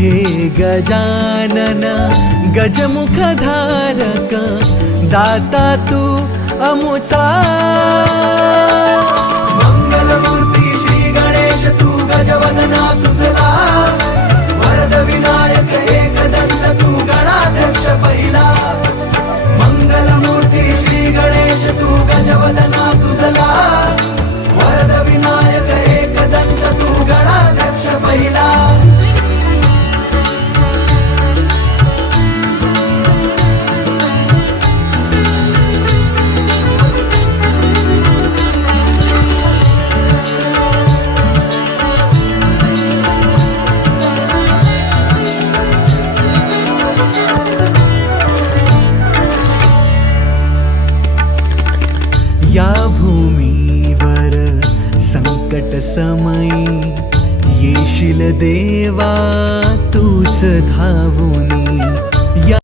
हे गजानन गजमुखधारक दाता तू अमुसा। मंगलमूर्ती श्री गणेश तू गजवदना तुझला, वरद विनायक एकदंत तू गणाध्यक्ष पहिला। मंगलमूर्ती श्री गणेश तू गजवदना तुझला, वरद विनायक एकदंत तू गणाध्यक्ष पहिला। या भूमीवर संकट समयी येशील देवा तूच धावून।